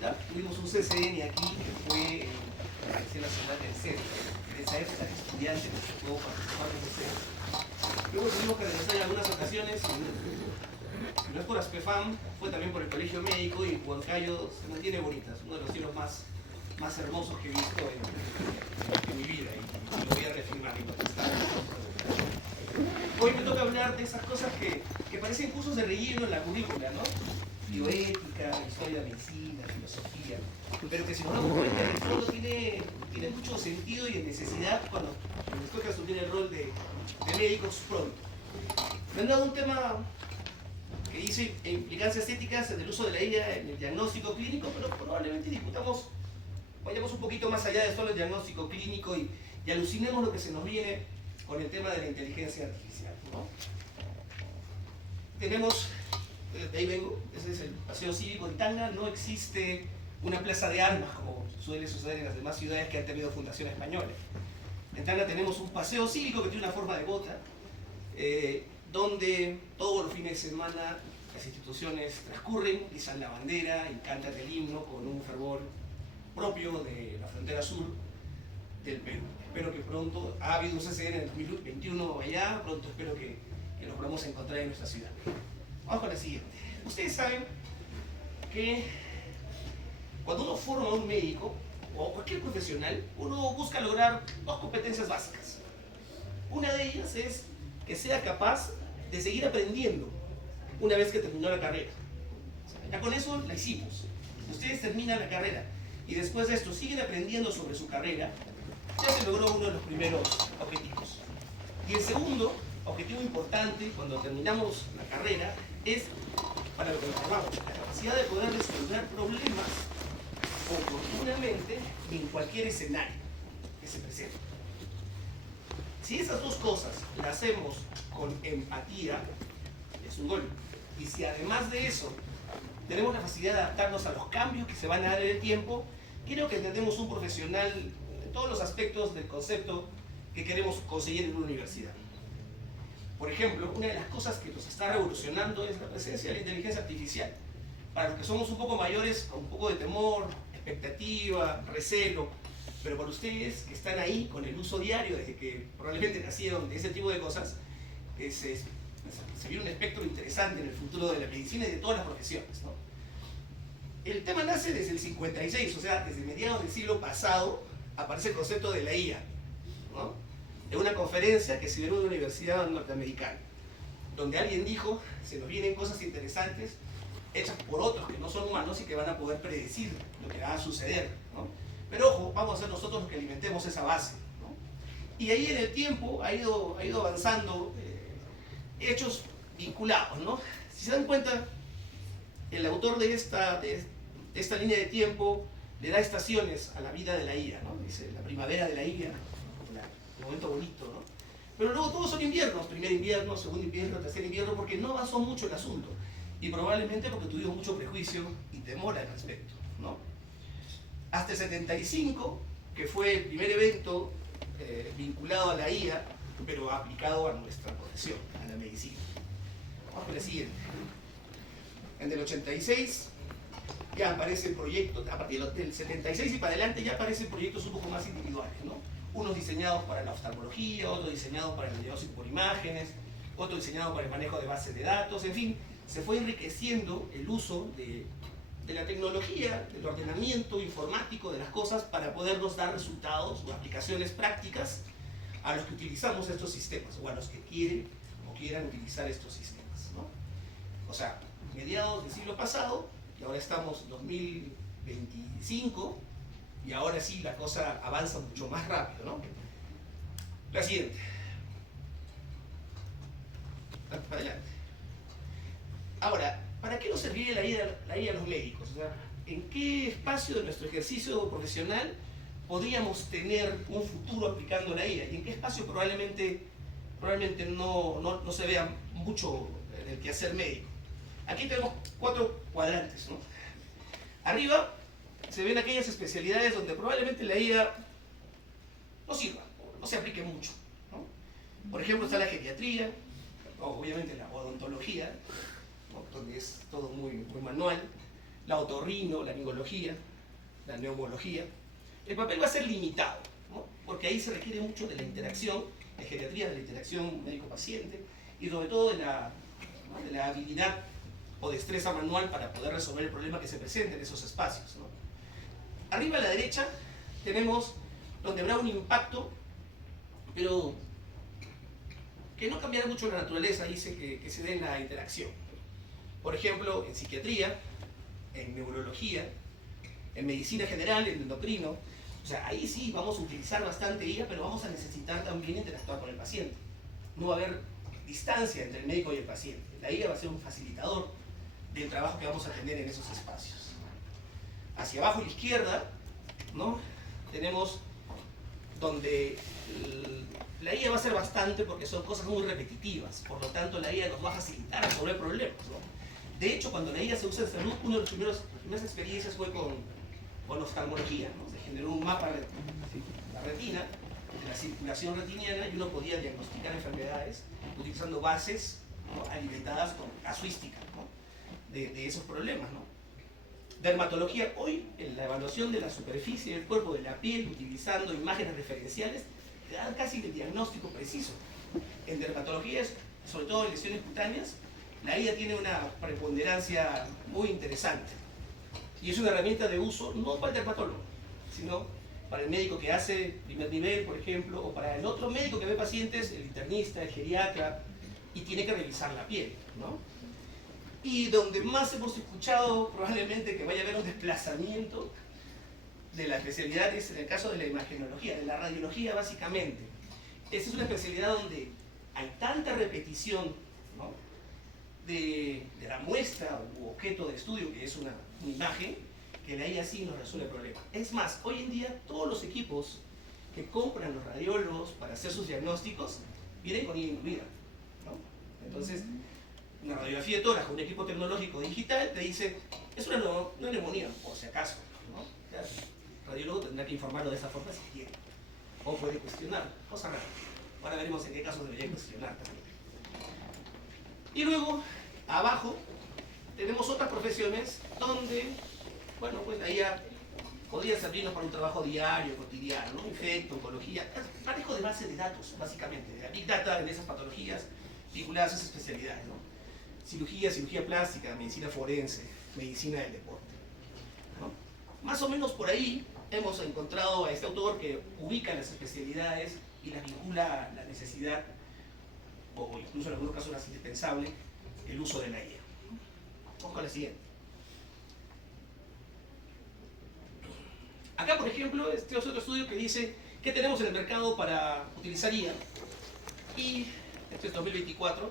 90 tuvimos un CCN aquí que fue la Sección Nacional del CERN. En esa época de estudiantes nos tocó participar en el CERN. Luego tuvimos que regresar en algunas ocasiones, y no es por Aspefam, fue también por el Colegio Médico, y Huancayo se mantiene bonita, es uno de los cielos más hermosos que he visto en mi vida, y lo voy a reafirmar. Hoy me toca hablar de esas cosas que parecen cursos de relleno en la currícula, ¿no? Bioética, historia de la medicina, filosofía, pero que si nos damos cuenta, en el fondo tiene mucho sentido y necesidad cuando nos toca asumir el rol de médicos pronto. Me han dado un tema que dice implicancias éticas en el uso de la IA en el diagnóstico clínico, pero probablemente vayamos un poquito más allá de solo el diagnóstico clínico y alucinemos lo que se nos viene con el tema de la inteligencia artificial, ¿no? Tenemos, de ahí vengo, ese es el Paseo Cívico en Tacna. No existe una plaza de armas como suele suceder en las demás ciudades que han tenido fundación española. En Tacna tenemos un paseo cívico que tiene una forma de bota, donde todos los fines de semana las instituciones transcurren, izan la bandera y cantan el himno con un fervor propio de la frontera sur del Perú. Espero que pronto, ha habido un CCN en el 2021 allá, pronto espero que nos podamos encontrar en nuestra ciudad. Vamos con la siguiente. Ustedes saben que cuando uno forma a un médico o cualquier profesional, uno busca lograr dos competencias básicas. Una de ellas es que sea capaz de seguir aprendiendo una vez que terminó la carrera. Ya con eso la hicimos. Ustedes terminan la carrera y después de esto siguen aprendiendo sobre su carrera, ya se logró uno de los primeros objetivos. Y el segundo objetivo importante cuando terminamos la carrera es, para lo que nos formamos, la capacidad de poder resolver problemas oportunamente y en cualquier escenario que se presente. Si esas dos cosas las hacemos con empatía, es un gol. Y si además de eso tenemos la facilidad de adaptarnos a los cambios que se van a dar en el tiempo, creo que entendemos un profesional en todos los aspectos del concepto que queremos conseguir en una universidad. Por ejemplo, una de las cosas que nos está revolucionando es la presencia de la inteligencia artificial. Para los que somos un poco mayores, con un poco de temor, expectativa, recelo, pero para ustedes que están ahí con el uso diario desde que probablemente nacieron de ese tipo de cosas, se viene un espectro interesante en el futuro de la medicina y de todas las profesiones, ¿no? El tema nace desde el 56, o sea, desde mediados del siglo pasado aparece el concepto de la IA, ¿no? En una conferencia que se dio en una universidad norteamericana, donde alguien dijo, se nos vienen cosas interesantes hechas por otros que no son humanos y que van a poder predecir lo que va a suceder, ¿no? Pero ojo, vamos a ser nosotros los que alimentemos esa base, ¿no? Y ahí en el tiempo ha ido avanzando hechos vinculados, ¿no? Si se dan cuenta, el autor de esta línea de tiempo le da estaciones a la vida de la IA, ¿no? Dice la primavera de la IA, el momento bonito, ¿no? Pero luego todos son inviernos, primer invierno, segundo invierno, tercer invierno, porque no avanzó mucho el asunto. Y probablemente porque tuvimos mucho prejuicio y temor al respecto, ¿no? Hasta el 75, que fue el primer evento vinculado a la IA, pero aplicado a nuestra profesión, a la medicina. Vamos con la siguiente. En el 86 ya aparecen proyectos, a partir del 76 y para adelante ya aparecen proyectos un poco más individuales, ¿no? Unos diseñados para la oftalmología, otros diseñados para el diagnóstico por imágenes, otros diseñados para el manejo de bases de datos, en fin, se fue enriqueciendo el uso de la tecnología, del ordenamiento informático de las cosas para podernos dar resultados o aplicaciones prácticas a los que utilizamos estos sistemas o a los que quieren o quieran utilizar estos sistemas, ¿no? O sea, mediados del siglo pasado, y ahora estamos en 2025, y ahora sí la cosa avanza mucho más rápido, ¿no? La siguiente. Para adelante. Ahora, ¿para qué nos serviría la IA a los médicos? O sea, ¿en qué espacio de nuestro ejercicio profesional podríamos tener un futuro aplicando la IA? ¿Y en qué espacio probablemente no se vea mucho en el quehacer médico? Aquí tenemos 4 cuadrantes, ¿no? Arriba se ven aquellas especialidades donde probablemente la IA no sirva, no se aplique mucho, ¿no? Por ejemplo, está la geriatría, obviamente la odontología, ¿no? Donde es todo muy manual, la otorrino, la laringología, la neumología, el papel va a ser limitado, ¿no? Porque ahí se requiere mucho de la interacción, de geriatría, de la interacción médico-paciente y sobre todo de la habilidad o destreza manual para poder resolver el problema que se presenta en esos espacios, ¿no? Arriba a la derecha tenemos donde habrá un impacto, pero que no cambiará mucho la naturaleza, dice que se dé en la interacción. Por ejemplo, en psiquiatría, en neurología, en medicina general, en endocrino. O sea, ahí sí vamos a utilizar bastante IA, pero vamos a necesitar también interactuar con el paciente. No va a haber distancia entre el médico y el paciente. La IA va a ser un facilitador del trabajo que vamos a tener en esos espacios. Hacia abajo a la izquierda, ¿no? Tenemos donde la IA va a ser bastante porque son cosas muy repetitivas. Por lo tanto, la IA nos va a facilitar resolver problemas, ¿no? De hecho, cuando la IA se usa en salud, una de las primeras experiencias fue con oftalmología, ¿no? Se generó un mapa de la retina, de la circulación retiniana, y uno podía diagnosticar enfermedades utilizando bases, ¿no?, alimentadas con casuística, ¿no?, de esos problemas, ¿no? Dermatología, hoy en la evaluación de la superficie del cuerpo, de la piel, utilizando imágenes referenciales, te dan casi el diagnóstico preciso. En dermatología, sobre todo en lesiones cutáneas, la IA tiene una preponderancia muy interesante. Y es una herramienta de uso no para el dermatólogo, sino para el médico que hace primer nivel, por ejemplo, o para el otro médico que ve pacientes, el internista, el geriatra, y tiene que revisar la piel, ¿no? Y donde más hemos escuchado probablemente que vaya a haber un desplazamiento de la especialidad es en el caso de la imagenología, de la radiología básicamente. Esta es una especialidad donde hay tanta repetición, ¿no?, de la muestra u objeto de estudio, que es una imagen, que la IA sí nos resuelve el problema. Es más, hoy en día todos los equipos que compran los radiólogos para hacer sus diagnósticos vienen con IA incluida, ¿no? Entonces, una radiografía de tórax, un equipo tecnológico digital te dice, es una neumonía, por si acaso, ¿no? Claro, el radiólogo tendrá que informarlo de esa forma si quiere, o puede cuestionar, cosa rara. Ahora veremos en qué casos debería cuestionar también. Y luego, abajo, tenemos otras profesiones donde, bueno, pues la IA podría servirnos para un trabajo diario, cotidiano, ¿no? Infecto, oncología, manejo de base de datos, básicamente, de la Big Data en esas patologías vinculadas a esas especialidades, ¿no? Cirugía plástica, medicina forense, medicina del deporte, ¿no? Más o menos por ahí hemos encontrado a este autor que ubica las especialidades y las vincula a la necesidad, o incluso en algunos casos es indispensable, el uso de la IA. Vamos con la siguiente. Acá, por ejemplo, este es otro estudio que dice qué tenemos en el mercado para utilizar IA. Y este es 2024,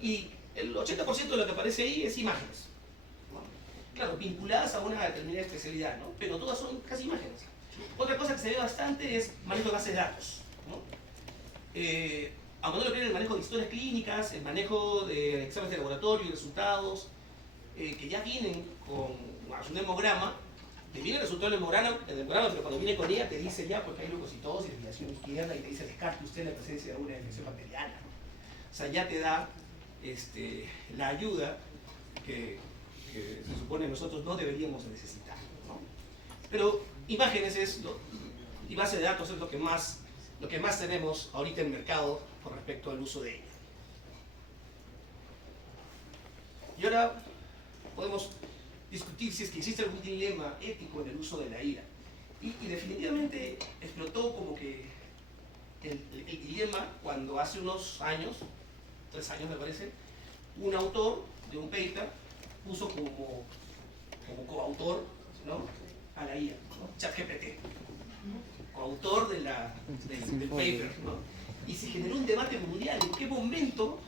y el 80% de lo que aparece ahí es imágenes, ¿no? Claro, vinculadas a una determinada especialidad, ¿no? Pero todas son casi imágenes. Otra cosa que se ve bastante es manejo de bases de datos, ¿no? Aunque no lo crean, el manejo de historias clínicas, el manejo de exámenes de laboratorio y resultados, que ya vienen con un hemograma, te viene el resultado del hemograma, pero cuando viene con ella te dice ya, porque hay leucocitosis, desviación izquierda, y te dice descarte usted la presencia de una infección bacteriana, ¿no? O sea, ya te da la ayuda que se supone nosotros no deberíamos necesitar, ¿no? Pero imágenes y base de datos es lo que más tenemos ahorita en el mercado con respecto al uso de ella. Y ahora podemos discutir si es que existe algún dilema ético en el uso de la IA. Y definitivamente explotó como que el dilema cuando hace unos años, 3 años me parece, un autor de un paper puso como coautor, ¿no?, a la IA, ¿no?, ChatGPT, coautor del paper, ¿no? Y se generó un debate mundial en qué momento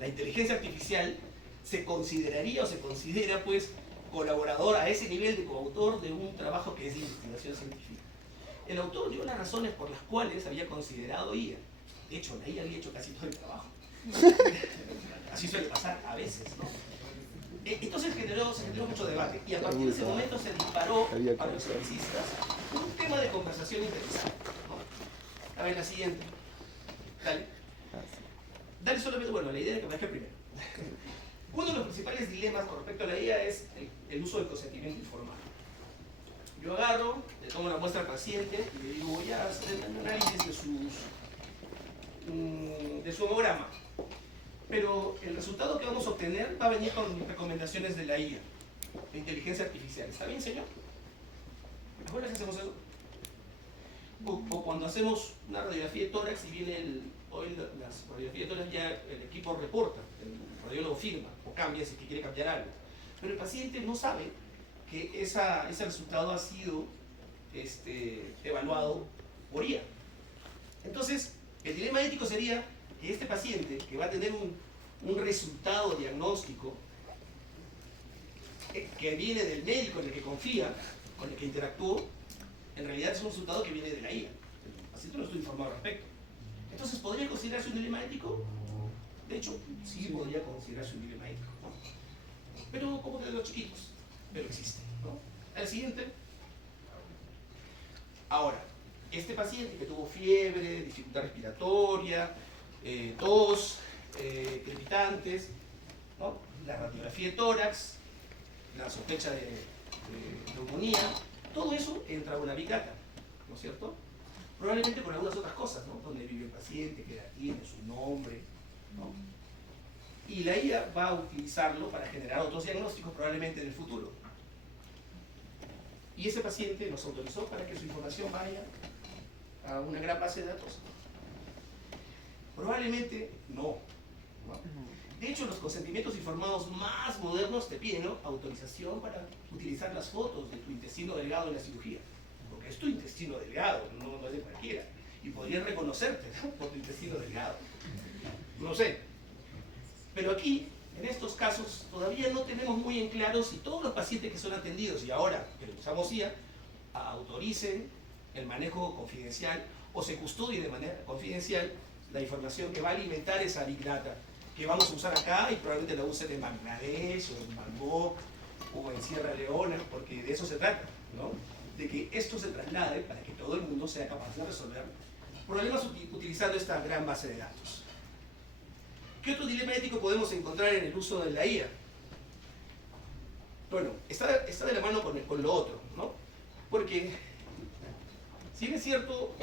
la inteligencia artificial se consideraría o se considera pues colaborador a ese nivel de coautor de un trabajo que es de investigación científica. El autor dio las razones por las cuales había considerado IA. De hecho, la IA había hecho casi todo el trabajo. Así suele pasar a veces, ¿no? Entonces se generó mucho debate, y a partir de ese momento se disparó para los cienciistas un tema de conversación interesante, ¿no? A ver, la siguiente. Dale. Dale solamente, bueno, la idea es que me deje primero. Uno de los principales dilemas con respecto a la IA es el uso del consentimiento informado. Yo agarro, le tomo una muestra al paciente y le digo, voy a hacer un análisis de su hemograma. Pero el resultado que vamos a obtener va a venir con recomendaciones de la IA, de inteligencia artificial. ¿Está bien, señor? ¿Recuerdas que hacemos eso? O cuando hacemos una radiografía de tórax y viene hoy las radiografías de tórax ya el equipo reporta, el radiólogo firma o cambia si quiere cambiar algo. Pero el paciente no sabe que ese resultado ha sido evaluado por IA. Entonces, el dilema ético sería que este paciente, que va a tener un resultado diagnóstico que viene del médico en el que confía, con el que interactuó, en realidad es un resultado que viene de la IA. El paciente no estoy informado al respecto. Entonces, ¿podría considerarse un dilema ético? De hecho, sí podría considerarse un dilema ético, ¿no? Pero como que de los chiquitos, pero existe, ¿no? El siguiente. Ahora, este paciente que tuvo fiebre, dificultad respiratoria, tos, crepitantes, ¿no? La radiografía de tórax, la sospecha de neumonía, todo eso entra a una Big Data, ¿no es cierto? Probablemente con algunas otras cosas, ¿no? Dónde vive el paciente, qué edad tiene, su nombre, ¿no? Y la IA va a utilizarlo para generar otros diagnósticos probablemente en el futuro. Y ese paciente nos autorizó para que su información vaya a una gran base de datos. Probablemente no, ¿no? De hecho, los consentimientos informados más modernos te piden, ¿no?, autorización para utilizar las fotos de tu intestino delgado en la cirugía. Porque es tu intestino delgado, no es de cualquiera. Y podrían reconocerte, ¿no?, por tu intestino delgado. No sé. Pero aquí, en estos casos, todavía no tenemos muy en claro si todos los pacientes que son atendidos, y ahora que usamos IA, autoricen el manejo confidencial o se custodie de manera confidencial la información que va a alimentar esa Big Data, que vamos a usar acá y probablemente la usen en Bangladesh o en Bangkok o en Sierra Leona, porque de eso se trata, ¿no? De que esto se traslade para que todo el mundo sea capaz de resolver problemas utilizando esta gran base de datos. ¿Qué otro dilema ético podemos encontrar en el uso de la IA? Bueno, está de la mano con lo otro, ¿no? Porque, si bien es cierto,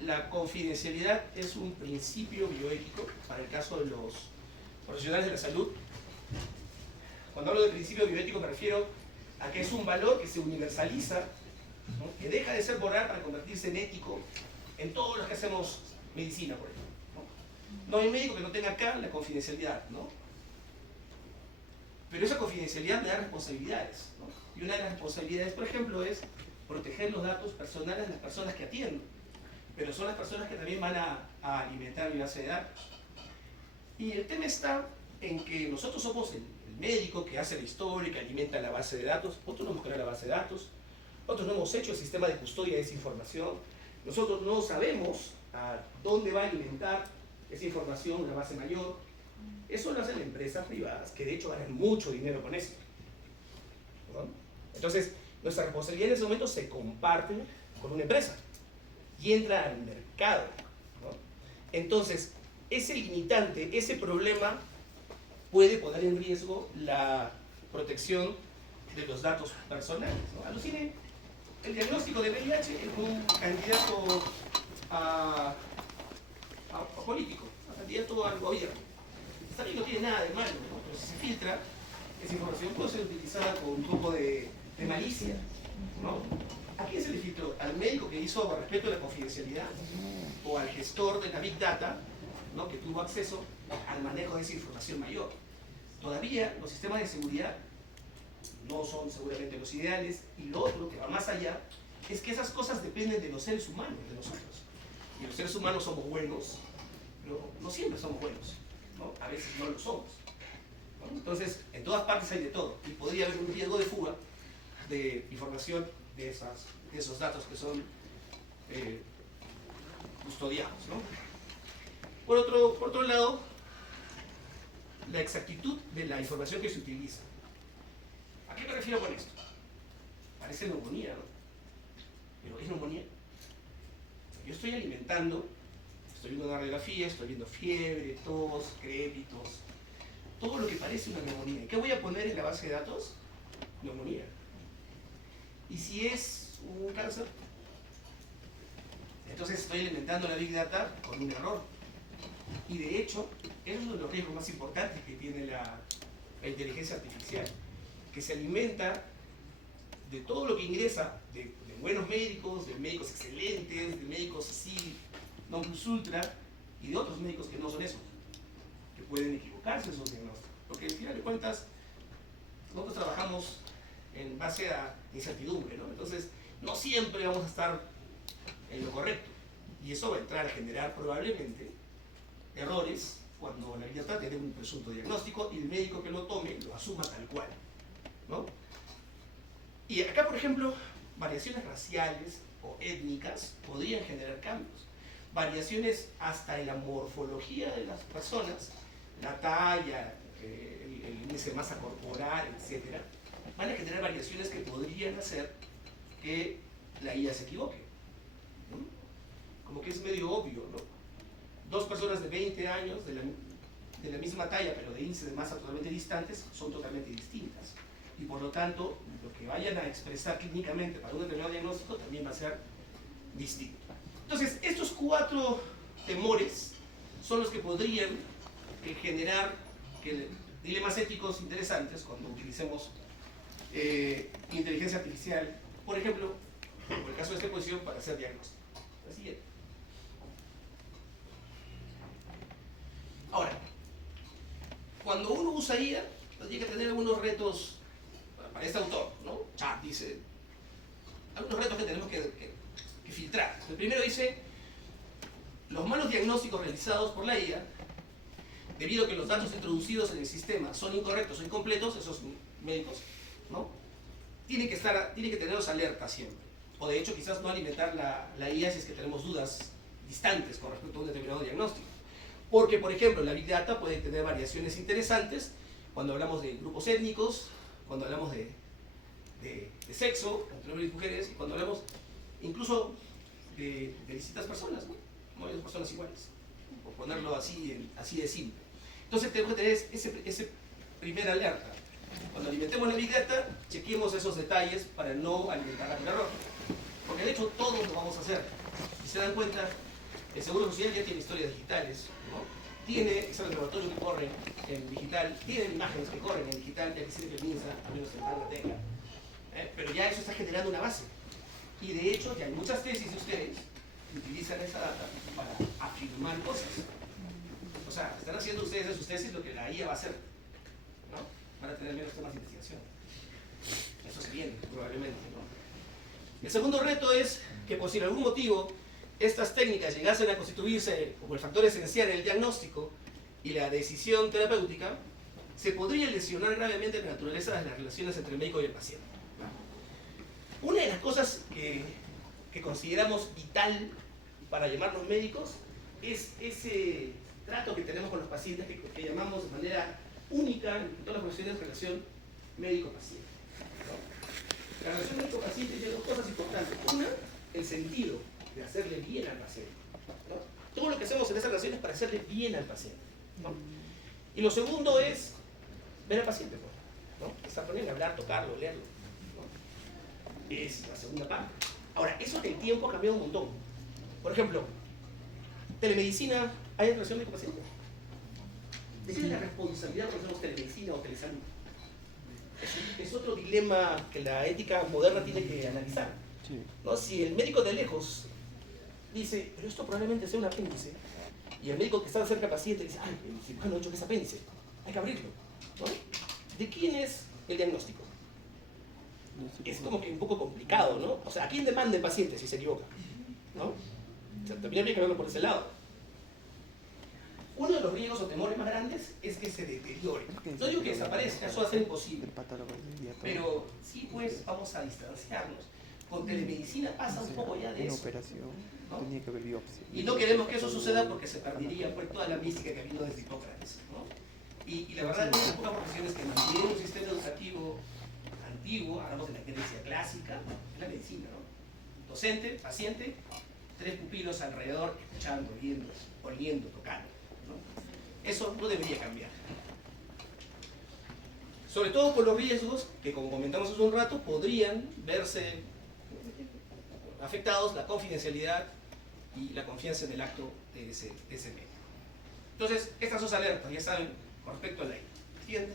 la confidencialidad es un principio bioético para el caso de los profesionales de la salud. Cuando hablo de principio bioético me refiero a que es un valor que se universaliza, ¿no?, que deja de ser moral para convertirse en ético en todos los que hacemos medicina, por ejemplo, ¿no? No hay médico que no tenga acá la confidencialidad, ¿no? Pero esa confidencialidad me da responsabilidades, ¿no? Y una de las responsabilidades, por ejemplo, es proteger los datos personales de las personas que atiendo. Pero son las personas que también van a alimentar mi base de datos. Y el tema está en que nosotros somos el médico que hace la historia, que alimenta la base de datos. Otros no hemos creado la base de datos. Otros no hemos hecho el sistema de custodia de esa información. Nosotros no sabemos a dónde va a alimentar esa información una base mayor. Eso lo hacen empresas privadas, que de hecho ganan mucho dinero con eso, ¿no? Entonces, nuestra responsabilidad en ese momento se comparte con una empresa y entra al mercado, ¿no? Entonces, ese limitante, ese problema puede poner en riesgo la protección de los datos personales, ¿no? Alucine el diagnóstico de VIH en un candidato a político, a candidato al gobierno. Está bien, no tiene nada de malo, ¿no? Pero si se filtra, esa información puede ser utilizada con un poco de malicia, ¿no? ¿A quién se le filtró? ¿Al médico que hizo respeto a la confidencialidad? ¿O al gestor de la Big Data, ¿no?, que tuvo acceso al manejo de esa información mayor? Todavía los sistemas de seguridad no son seguramente los ideales, y lo otro, que va más allá, es que esas cosas dependen de los seres humanos, de nosotros. Y los seres humanos somos buenos, pero no siempre somos buenos, ¿no? A veces no lo somos, ¿no? Entonces, en todas partes hay de todo, y podría haber un riesgo de fuga de información de esos datos que son custodiados, ¿no? Por otro lado, la exactitud de la información que se utiliza. ¿A qué me refiero con esto? Parece neumonía, ¿no? Pero ¿es neumonía? Yo estoy alimentando, estoy viendo una radiografía, estoy viendo fiebre, tos, crépitos. todo lo que parece una neumonía. ¿Y qué voy a poner en la base de datos? Neumonía. ¿Y si es un cáncer? Entonces estoy alimentando la Big Data con un error. Y de hecho, es uno de los riesgos más importantes que tiene la inteligencia artificial, que se alimenta de todo lo que ingresa, de buenos médicos, de médicos excelentes, de médicos así, non plus ultra, y de otros médicos que no son eso, que pueden equivocarse en sus diagnósticos. Porque al final de cuentas, nosotros trabajamos en base a incertidumbre, ¿no? Entonces, no siempre vamos a estar en lo correcto. Y eso va a entrar a generar probablemente errores cuando la libertad tiene un presunto diagnóstico y el médico que lo tome lo asuma tal cual, ¿no? Y acá, por ejemplo, variaciones raciales o étnicas podrían generar cambios. Variaciones hasta en la morfología de las personas, la talla, el índice de masa corporal, etc., van a generar variaciones que podrían hacer que la IA se equivoque, ¿no? Como que es medio obvio, ¿no? Dos personas de 20 años de la misma talla, pero de índice de masa totalmente distantes, son totalmente distintas. Y por lo tanto, lo que vayan a expresar clínicamente para un determinado diagnóstico también va a ser distinto. Entonces, estos 4 temores son los que podrían generar dilemas éticos interesantes cuando utilicemos inteligencia artificial, por ejemplo, por el caso de esta exposición, para hacer diagnóstico. La siguiente. Ahora, cuando uno usa IA, pues tiene que tener algunos retos para este autor, ¿no? Chat dice, algunos retos que tenemos que filtrar. El primero dice, los malos diagnósticos realizados por la IA, debido a que los datos introducidos en el sistema son incorrectos o incompletos, esos médicos, ¿no? Tienen que tenerlos alerta siempre. O de hecho, quizás no alimentar la IA si es que tenemos dudas distantes con respecto a un determinado diagnóstico. Porque, por ejemplo, la Big Data puede tener variaciones interesantes cuando hablamos de grupos étnicos, cuando hablamos de sexo, entre hombres y mujeres, y cuando hablamos incluso de distintas personas, ¿no? No hay dos personas iguales, por ponerlo así de simple. Entonces tenemos que tener ese primer alerta. Cuando alimentemos la Big Data, chequemos esos detalles para no alimentarla con error. Porque de hecho todos lo vamos a hacer. Si se dan cuenta, el Seguro Social ya tiene historias digitales, ¿no? Tiene exámenes de laboratorio que corren en digital, tiene imágenes que corren en digital, ya que sirve el MINSA, al menos en la tecla. Pero ya eso está generando una base. Y de hecho, ya hay muchas tesis de ustedes que utilizan esa data para afirmar cosas. O sea, están haciendo ustedes en sus tesis lo que la IA va a hacer, ¿no? Van a tener menos temas de investigación. Eso se viene, probablemente, ¿no? El segundo reto es que, por si en algún motivo estas técnicas llegasen a constituirse como el factor esencial en el diagnóstico y la decisión terapéutica, se podría lesionar gravemente la naturaleza de las relaciones entre el médico y el paciente. Una de las cosas que consideramos vital para llamarnos médicos es ese trato que tenemos con los pacientes que llamamos de manera única en todas las profesiones relación médico-paciente, ¿no? La relación médico-paciente tiene dos cosas importantes. Una, el sentido de hacerle bien al paciente, ¿no? Todo lo que hacemos en esa relación es para hacerle bien al paciente, ¿no? Y lo segundo es ver al paciente, ¿no? Estar con él, hablar, tocarlo, leerlo, ¿no? Es la segunda parte. Ahora, eso en el tiempo ha cambiado un montón. Por ejemplo, telemedicina, ¿hay relación médico-paciente? ¿De quién es la responsabilidad cuando hacemos telemedicina o telesalud? Es otro dilema que la ética moderna tiene que analizar, ¿no? Si el médico de lejos dice, pero esto probablemente sea un apéndice, y el médico que está cerca del paciente dice, ay, el cirujano ha dicho que es apéndice, hay que abrirlo, ¿no? ¿De quién es el diagnóstico? Es como que un poco complicado, ¿no? O sea, ¿a quién demanda el paciente si se equivoca? ¿No? O sea, también habría que verlo por ese lado. Uno de los riesgos o temores más grandes es que se deteriore. No digo que desaparezca, eso va a ser imposible. Pero sí, pues, vamos a distanciarnos. Con telemedicina pasa un poco ya de eso, ¿no? Y no queremos que eso suceda porque se perdería pues, toda la mística que ha habido desde Hipócrates, ¿no? Y la verdad, hay pocas profesiones que mantienen un sistema educativo antiguo, hablamos de la Grecia clásica, es la medicina, ¿no? Docente, paciente, 3 pupilos alrededor, escuchando, viendo, oliendo, tocando, ¿no? Eso no debería cambiar. Sobre todo por los riesgos que, como comentamos hace un rato, podrían verse afectados la confidencialidad y la confianza en el acto de ese medio. Entonces, estas dos alertas, ya saben, con respecto a la IA. ¿Siguiente?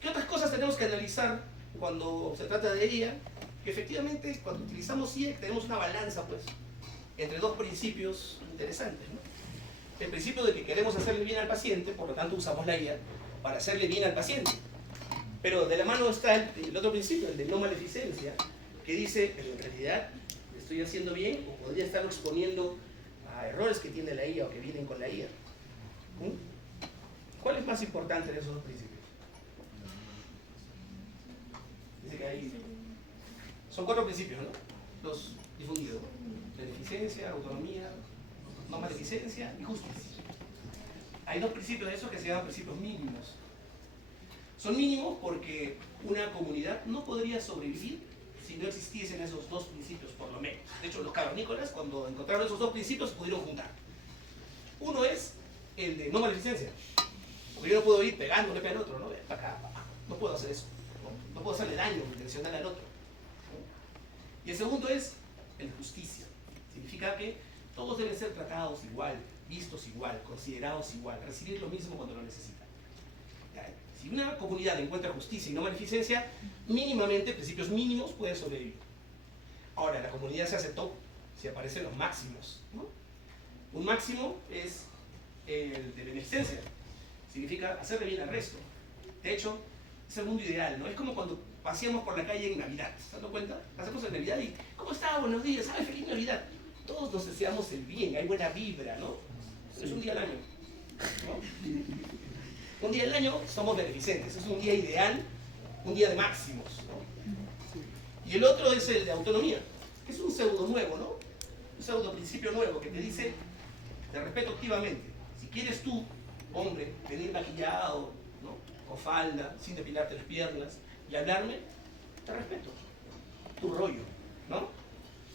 ¿Qué otras cosas tenemos que analizar cuando se trata de IA? Que efectivamente, cuando utilizamos IA, tenemos una balanza, pues, entre dos principios interesantes, ¿no? El principio de que queremos hacerle bien al paciente, por lo tanto usamos la IA para hacerle bien al paciente. Pero de la mano está el otro principio, el de no maleficencia, que dice, pero en realidad le estoy haciendo bien o podría estarlo exponiendo a errores que tiene la IA o que vienen con la IA. ¿Cuál es más importante de esos dos principios? Dice que hay... Son 4 principios, ¿no? Los difundidos, ¿no? Beneficencia, autonomía, no maleficencia y justicia. Hay 2 principios de esos que se llaman principios mínimos. Son mínimos porque una comunidad no podría sobrevivir si no existiesen esos 2 principios, por lo menos. De hecho, los cavernícolas, cuando encontraron esos 2 principios, se pudieron juntar. Uno es el de no maleficencia. Porque yo no puedo ir pegándole al otro, ¿no? Para acá, para acá. No puedo hacer eso. No puedo hacerle daño intencional al otro. Y el segundo es el de justicia. Significa que todos deben ser tratados igual, vistos igual, considerados igual, recibir lo mismo cuando lo necesitan. Si una comunidad encuentra justicia y no maleficencia, mínimamente, principios mínimos, puede sobrevivir. Ahora, la comunidad se hace top si aparecen los máximos, ¿no? Un máximo es el de beneficencia. Significa hacerle bien al resto. De hecho, es el mundo ideal, ¿no? Es como cuando paseamos por la calle en Navidad, ¿se dan cuenta? Hacemos en Navidad y ¿cómo está? Buenos días, ¡ay, feliz Navidad! Todos nos deseamos el bien, hay buena vibra, ¿no? Es un día al año, ¿no? Un día al año somos beneficentes, es un día ideal, un día de máximos, ¿no? Y el otro es el de autonomía, que es un pseudo nuevo, ¿no? Un pseudo principio nuevo que te dice, te respeto activamente. Si quieres tú, hombre, venir maquillado, ¿no? Con falda, sin depilarte las piernas, y hablarme, te respeto. Tu rollo, ¿no?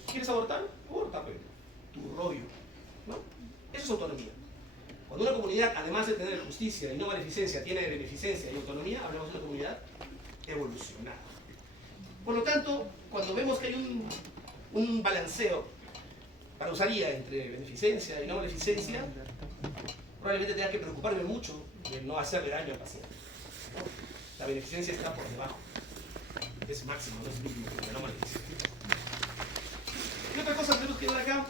¿Quieres abortar? Aborta, pues. Tu rollo, ¿no? Eso es autonomía. Cuando una comunidad, además de tener justicia y no maleficencia, tiene beneficencia y autonomía, hablamos de una comunidad evolucionada. Por lo tanto, cuando vemos que hay un balanceo para usar IA entre beneficencia y no maleficencia, probablemente tenga que preocuparme mucho de no hacerle daño al paciente. La beneficencia está por debajo. Es máximo, no es mínimo, pero no maleficencia. ¿Qué otra cosa tenemos que ver acá?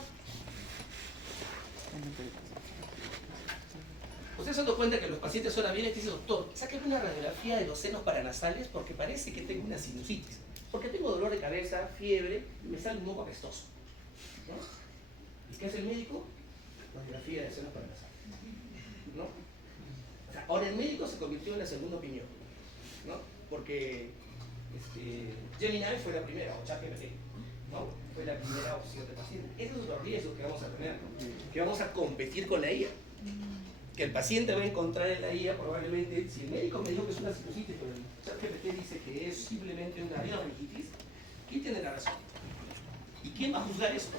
Ustedes se han dado cuenta que los pacientes ahora vienen y dicen, doctor, sáquenme una radiografía de los senos paranasales porque parece que tengo una sinusitis. Porque tengo dolor de cabeza, fiebre, y me sale un moco apestoso. ¿No? ¿Y qué hace el médico? Radiografía de senos paranasales. ¿No? O sea, ahora el médico se convirtió en la segunda opinión. ¿No? Porque Gemini fue la primera, o ChatGPT, ¿no? Fue la primera opción de paciente. Esos son los riesgos que vamos a tener, ¿no? Que vamos a competir con la IA. Que el paciente va a encontrar en la IA probablemente, si el médico me dijo que es una sinusitis, pero el ChatGPT dice que es simplemente una rinoconjuntivitis, ¿quién tiene la razón? ¿Y quién va a juzgar esto?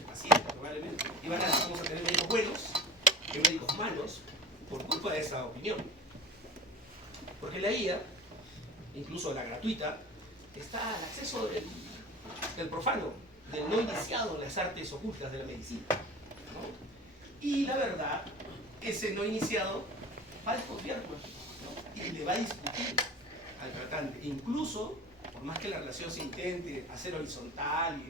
El paciente, probablemente. Y vamos a tener médicos buenos y médicos malos por culpa de esa opinión. Porque la IA, incluso la gratuita, está al acceso del profano, del no iniciado en las artes ocultas de la medicina, ¿no? Y la verdad, ese no iniciado va a desconfiar, pues, ¿no? Y le va a discutir al tratante. Incluso, por más que la relación se intente hacer horizontal,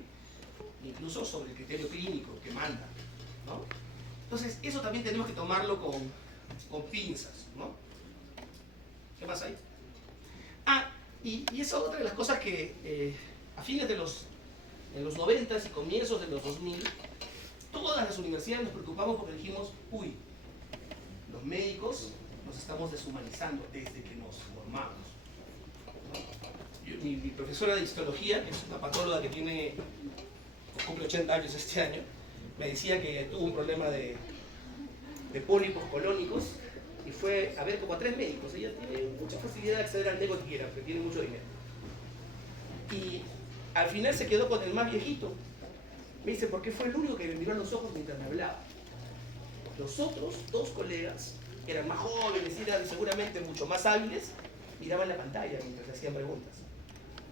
incluso sobre el criterio clínico que manda, ¿no? Entonces, eso también tenemos que tomarlo con pinzas, ¿no? ¿Qué más hay? Ah, y esa es otra de las cosas que a fines de los 90 y comienzos de los 2000, todas las universidades nos preocupamos porque dijimos, uy, los médicos nos estamos deshumanizando desde que nos formamos, ¿no? Mi profesora de histología, que es una patóloga que cumple 80 años este año, me decía que tuvo un problema de pólipos colónicos y fue a ver como a 3 médicos. Ella tiene mucha facilidad de acceder al médico que quiera, porque tiene mucho dinero. Y al final se quedó con el más viejito. Me dice, porque fue el único que me miró a los ojos mientras me hablaba. Los otros 2 colegas eran más jóvenes, eran seguramente mucho más hábiles, miraban la pantalla mientras le hacían preguntas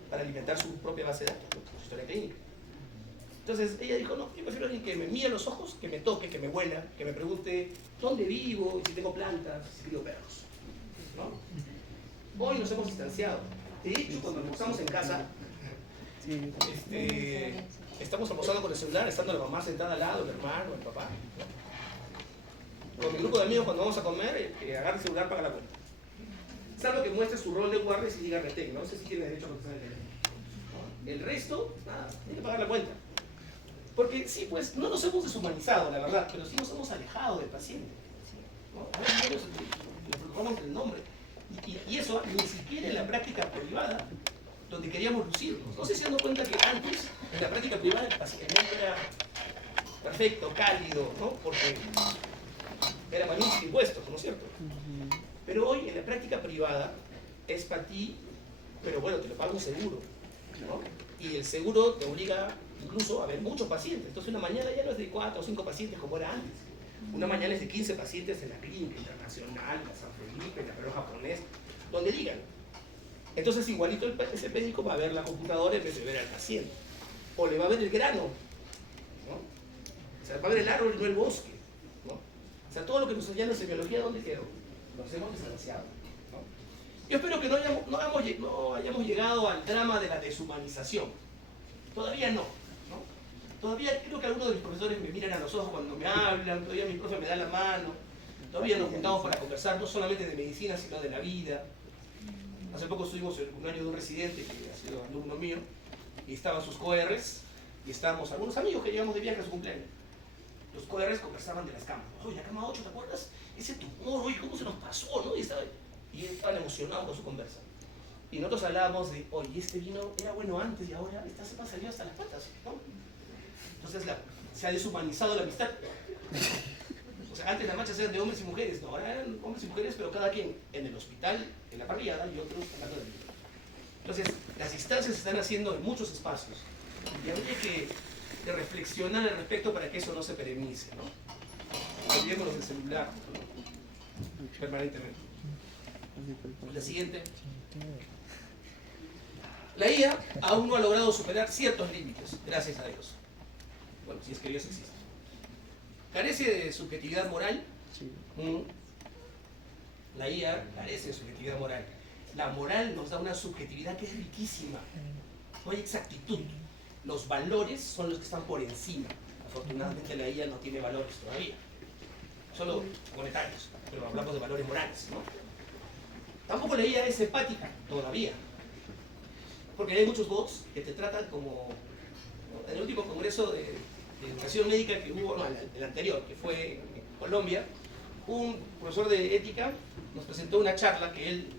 para alimentar su propia base de datos, ¿no? Su historia clínica. Entonces ella dijo, no, yo prefiero a alguien que me mire a los ojos, que me toque, que me huela, que me pregunte dónde vivo, si tengo plantas, si crío perros, ¿no? Hoy nos hemos distanciado. De hecho, cuando almorzamos en casa, estamos almorzando con el celular, estando la mamá sentada al lado, el hermano, el papá, ¿no? Con mi grupo de amigos, cuando vamos a comer, agarra el celular, paga la cuenta. Salvo que muestre su rol de guardia y diga retén, no sé si tiene derecho a contestar el teléfono. El resto, nada, tiene que pagar la cuenta. Porque sí, pues, no nos hemos deshumanizado, la verdad, pero sí nos hemos alejado del paciente, ¿no? A veces le preocupamos del nombre. Y eso ni siquiera en la práctica privada, donde queríamos lucirnos. No sé si se dan cuenta que antes, en la práctica privada, el paciente era perfecto, cálido, ¿no? Porque era magnífico impuestos, ¿no es cierto? Pero hoy, en la práctica privada, es para ti, pero bueno, te lo paga un seguro, ¿no? Y el seguro te obliga incluso a ver muchos pacientes. Entonces una mañana ya no es de 4 o 5 pacientes como era antes. Una mañana es de 15 pacientes en la clínica internacional, la San Felipe, la Perú japonés, donde digan. Entonces igualito ese médico va a ver la computadora en vez de ver al paciente. O le va a ver el grano, ¿no? O sea, va a ver el árbol y no el bosque, ¿no? O sea, todo lo que nos enseñan en semiología, ¿dónde quedó? Nos hemos desgraciado, ¿no? Yo espero que no hayamos llegado al drama de la deshumanización. Todavía no. Todavía creo que algunos de mis profesores me miran a los ojos cuando me hablan, todavía mi profe me da la mano, todavía nos juntamos para conversar no solamente de medicina, sino de la vida. Hace poco estuvimos en el cumpleaños de un residente que ha sido alumno mío, y estaban sus coRs, y estábamos algunos amigos que llegamos de viaje a su cumpleaños. Los coRs conversaban de las camas. Oye, la cama 8, ¿te acuerdas? Ese tumor, oye, ¿cómo se nos pasó? ¿No? Y estaban emocionados con su conversa. Y nosotros hablábamos de, oye, este vino era bueno antes y ahora esta cepa salió hasta las patas, ¿no? Entonces se ha deshumanizado la amistad. O sea, antes las marchas eran de hombres y mujeres, no, ahora eran hombres y mujeres, pero cada quien en el hospital, en la parrillada, y otros hablando de vida. Entonces, las distancias se están haciendo en muchos espacios. Y habría que reflexionar al respecto para que eso no se perenice, ¿no? Olvidémonos del celular, ¿no? Permanentemente. La siguiente. La IA aún no ha logrado superar ciertos límites, gracias a Dios. Bueno, si es que Dios existe. Carece de subjetividad moral. La IA carece de subjetividad moral. La moral nos da una subjetividad que es riquísima. No hay exactitud. Los valores son los que están por encima. Afortunadamente la IA no tiene valores todavía. Solo monetarios, pero hablamos de valores morales, ¿no? Tampoco la IA es empática todavía. Porque hay muchos bots que te tratan como... En el último congreso de educación médica que hubo, no, el anterior, que fue en Colombia, un profesor de ética nos presentó una charla que él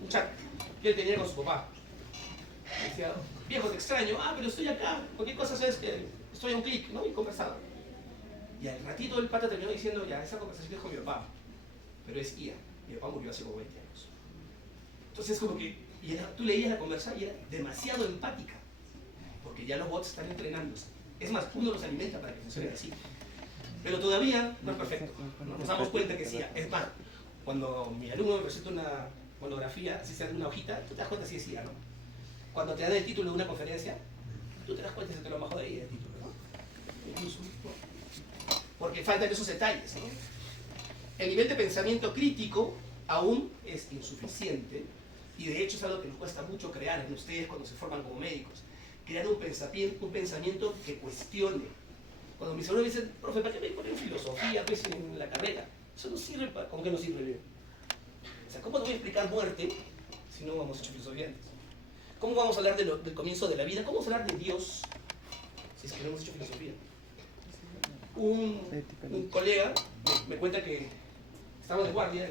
tenía con su papá. Decía, viejo, te extraño, pero estoy acá, cualquier cosa sabes que estoy a un clic, ¿no? Y conversaba. Y al ratito el pata terminó diciendo, ya, esa conversación es con mi papá, pero es IA. Mi papá murió hace como 20 años. Entonces como que, tú leías la conversa y era demasiado empática, porque ya los bots están entrenándose. Es más, uno los alimenta para que funcionen así. Pero todavía no es perfecto. Nos damos cuenta que sí. Es más, cuando mi alumno me presenta una monografía, si se hace una hojita, tú te das cuenta si es IA, ¿no? Cuando te dan el título de una conferencia, tú te das cuenta si te lo bajó de ahí el título, ¿no? Incluso, ¿no? Porque faltan esos detalles, ¿no? El nivel de pensamiento crítico aún es insuficiente, y de hecho es algo que nos cuesta mucho crear en ustedes cuando se forman como médicos. Crear un pensamiento que cuestione. Cuando mis alumnos me dicen, profe, ¿para qué me ponen filosofía pues, en la carrera? Eso no sirve, ¿cómo que no sirve? O sea, ¿cómo te voy a explicar muerte si no hemos hecho filosofía antes? ¿Cómo vamos a hablar del comienzo de la vida? ¿Cómo vamos a hablar de Dios si es que no hemos hecho filosofía? Un colega me cuenta que estamos de guardia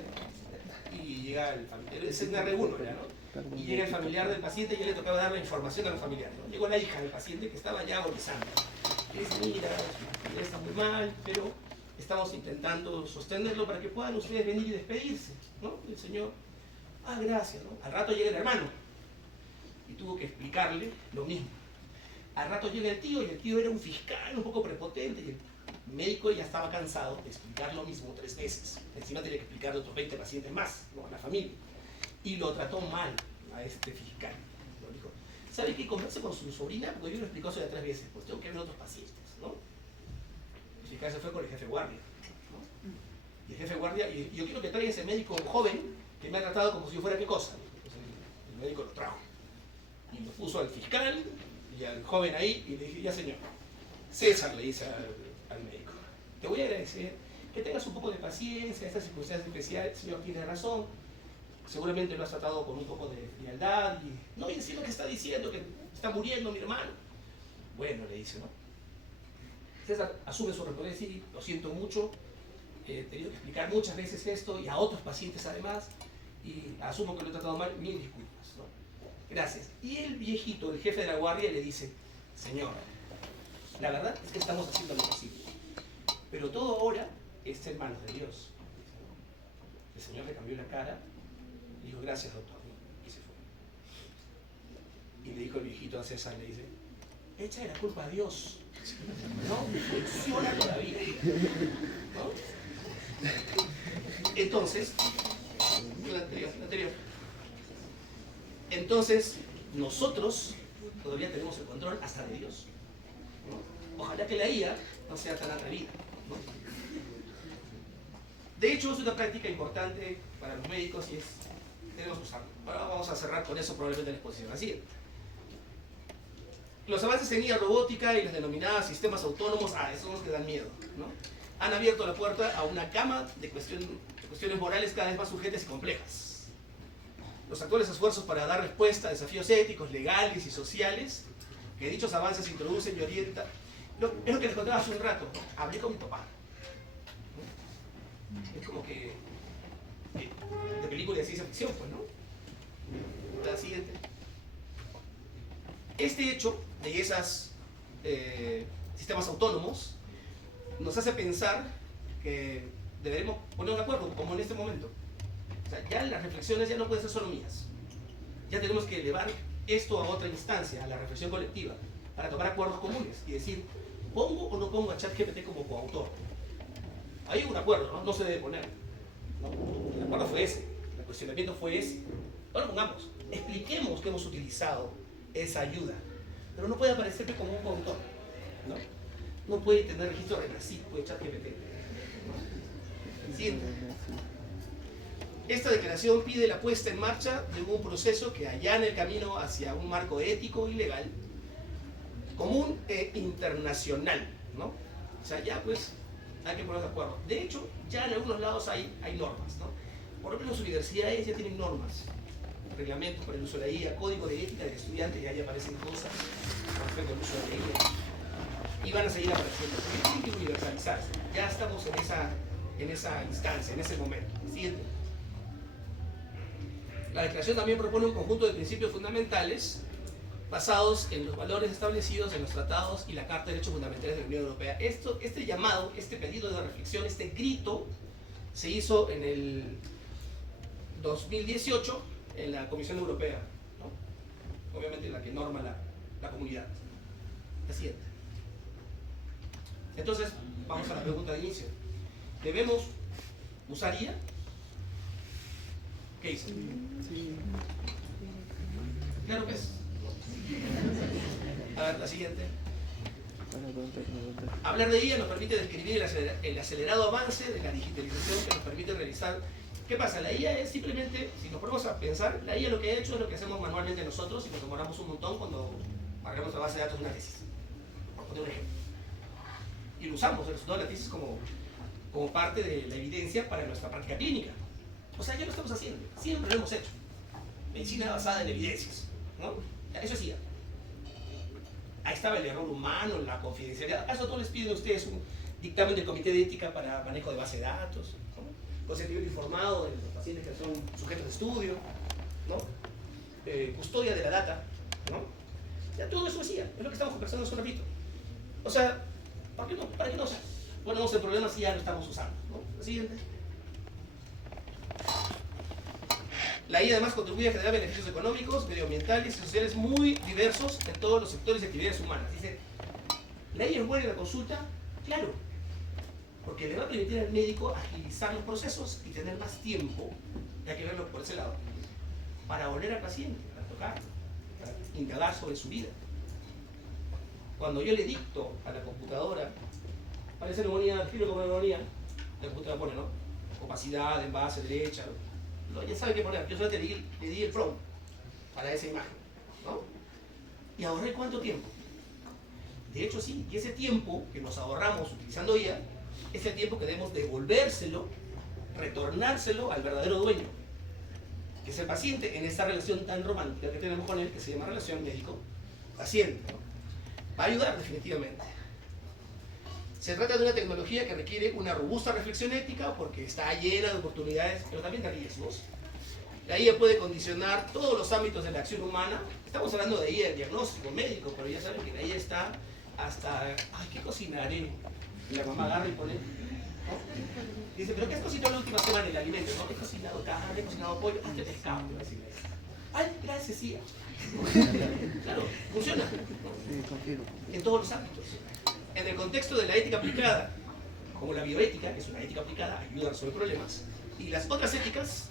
y llega el familiar, es una R1 ya, ¿no? Y llega el familiar del paciente y yo le tocaba dar la información al familiar, ¿no? Llegó la hija del paciente que estaba ya agonizando. Y dice, mira, está muy mal, pero estamos intentando sostenerlo para que puedan ustedes venir y despedirse, ¿no? El señor, gracias, ¿no? Al rato llega el hermano y tuvo que explicarle lo mismo. Al rato llega el tío y el tío era un fiscal un poco prepotente y El médico ya estaba cansado de explicar lo mismo 3 veces. Encima tenía que explicarle a otros 20 pacientes más, ¿no? A la familia. Y lo trató mal a este fiscal. Lo dijo, ¿sabe qué? Converse con su sobrina, porque yo lo explicó eso ya 3 veces. Pues tengo que ver a otros pacientes, ¿no? El fiscal se fue con el jefe de guardia, ¿no? Y el jefe de guardia, y yo quiero que traiga ese médico joven que me ha tratado como si yo fuera qué cosa. Pues el médico lo trajo. Y lo puso al fiscal y al joven ahí y le dije, ya señor, César, le dice al médico, te voy a agradecer que tengas un poco de paciencia, estas circunstancias especiales, el señor tiene razón, seguramente lo has tratado con un poco de frialdad y no, y encima que está diciendo que está muriendo mi hermano. Bueno, le dice, ¿no? César asume su responsabilidad y dice, lo siento mucho, he tenido que explicar muchas veces esto y a otros pacientes además, y asumo que lo he tratado mal, mil disculpas, ¿no? Gracias. Y el viejito, el jefe de la guardia, le dice, señor, la verdad es que estamos haciendo lo posible, pero todo ahora está en manos de Dios. El señor le cambió la cara y dijo, gracias doctor, y se fue. Y le dijo el viejito a César, le dice, échale la culpa a Dios, no funciona todavía, ¿no? Entonces, la anterior. Entonces, nosotros todavía tenemos el control hasta de Dios, ¿no? Ojalá que la IA no sea tan atrevida, ¿no? De hecho, es una práctica importante para los médicos y tenemos que usarlo. Ahora vamos a cerrar con eso probablemente la exposición. Así es. Los avances en IA robótica y las denominadas sistemas autónomos, esos son los que dan miedo, ¿no? Han abierto la puerta a una gama de cuestiones morales cada vez más urgentes y complejas. Los actuales esfuerzos para dar respuesta a desafíos éticos, legales y sociales que dichos avances introducen y orientan. Es lo que les contaba hace un rato. Hablé con mi papá. Es como que de película de ciencia ficción, pues, ¿no? La siguiente. Este hecho de esos sistemas autónomos nos hace pensar que deberemos ponernos de acuerdo, como en este momento. O sea, ya las reflexiones ya no pueden ser solo mías. Ya tenemos que elevar esto a otra instancia, a la reflexión colectiva, para tomar acuerdos comunes y decir, ¿pongo o no pongo a ChatGPT como coautor? Hay un acuerdo, ¿no? No se debe poner, ¿no? El acuerdo fue ese, el cuestionamiento fue ese. No lo pongamos, expliquemos que hemos utilizado esa ayuda, pero no puede aparecerme como un coautor, ¿no? No puede tener registro de RENACID, puede ChatGPT, ¿no? Siguiente. Esta declaración pide la puesta en marcha de un proceso que allana el camino hacia un marco ético y legal común e internacional, ¿no? O sea, ya pues hay que ponernos de acuerdo. De hecho, ya en algunos lados hay normas, ¿no? Por ejemplo, las universidades ya tienen normas, reglamentos para el uso de la IA, código de ética del estudiante, ya aparecen cosas respecto al uso de la IA. Y van a seguir apareciendo. Tienen que universalizarse. Ya estamos en esa instancia, en ese momento. Siguiente. La declaración también propone un conjunto de principios fundamentales basados en los valores establecidos en los tratados y la Carta de Derechos Fundamentales de la Unión Europea. Este llamado, este pedido de reflexión, este grito, se hizo en el 2018 en la Comisión Europea, ¿no? Obviamente la que norma la comunidad. La siguiente. Entonces, vamos a la pregunta de inicio. ¿Debemos usar IA? ¿Qué dice? Sí. Claro que es. A ver, la siguiente. Hablar de IA nos permite describir el acelerado avance de la digitalización que nos permite realizar. ¿Qué pasa? La IA es simplemente, si nos ponemos a pensar, la IA lo que ha hecho es lo que hacemos manualmente nosotros y nos demoramos un montón cuando cargamos la base de datos de una tesis. Por poner un ejemplo. Y lo usamos, el resultado de la tesis como parte de la evidencia para nuestra práctica clínica. O sea, ya lo estamos haciendo, siempre lo hemos hecho. Medicina basada en evidencias, ¿no? Eso es IA. Ahí estaba el error humano, la confidencialidad. ¿Acaso todos les piden a ustedes un dictamen del Comité de Ética para manejo de base de datos? ¿No? Consentimiento informado de los pacientes que son sujetos de estudio, ¿no? Custodia de la data, ¿no? Ya todo eso es IA, es lo que estamos conversando hace un ratito. O sea, ¿para qué no ponemos el problema si ya lo estamos usando, ¿no? La siguiente. La IA además contribuye a generar beneficios económicos, medioambientales y sociales muy diversos en todos los sectores y actividades humanas. Dice, ¿la IA es buena en la consulta? Claro, porque le va a permitir al médico agilizar los procesos y tener más tiempo, hay que verlo por ese lado, para volver al paciente, para tocarlo, para indagar sobre su vida. Cuando yo le dicto a la computadora, parece neumonía, giro como neumonía, la computadora pone, ¿no? Opacidad, envase, derecha, ¿no? Ya sabe qué poner, yo solamente le di el prompt para esa imagen, ¿no? Y ahorré ¿cuánto tiempo? De hecho sí, y ese tiempo que nos ahorramos utilizando IA, es el tiempo que debemos devolvérselo, retornárselo al verdadero dueño, que es el paciente, en esta relación tan romántica que tenemos con él, que se llama relación médico-paciente, ¿no? Va a ayudar definitivamente. Se trata de una tecnología que requiere una robusta reflexión ética porque está llena de oportunidades, pero también de riesgos. La IA puede condicionar todos los ámbitos de la acción humana. Estamos hablando de IA de diagnóstico médico, pero ya saben que la IA está hasta, ay, ¿qué cocinaré? Y la mamá agarra y pone, ¿no? Dice, ¿pero qué has cocinado la última semana en el alimento? No, he cocinado carne, he cocinado pollo, hazte pescado. Ay, gracias, sí. Claro, funciona. En todos los ámbitos. En el contexto de la ética aplicada, como la bioética, que es una ética aplicada, ayuda a resolver problemas, y las otras éticas,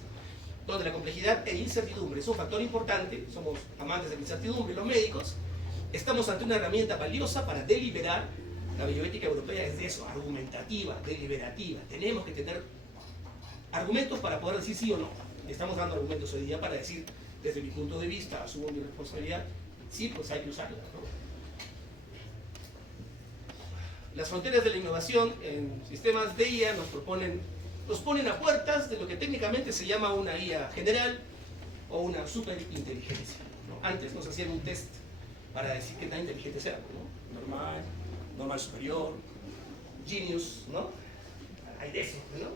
donde la complejidad e incertidumbre es un factor importante, somos amantes de la incertidumbre, los médicos, estamos ante una herramienta valiosa para deliberar. La bioética europea es de eso, argumentativa, deliberativa. Tenemos que tener argumentos para poder decir sí o no. Estamos dando argumentos hoy día para decir, desde mi punto de vista, asumo mi responsabilidad, sí, pues hay que usarla, ¿no? Las fronteras de la innovación en sistemas de IA nos ponen a puertas de lo que técnicamente se llama una IA general o una superinteligencia, ¿no? Antes nos hacían un test para decir qué tan inteligente sea, ¿no? Normal superior, genius, ¿no? Hay de eso, ¿no?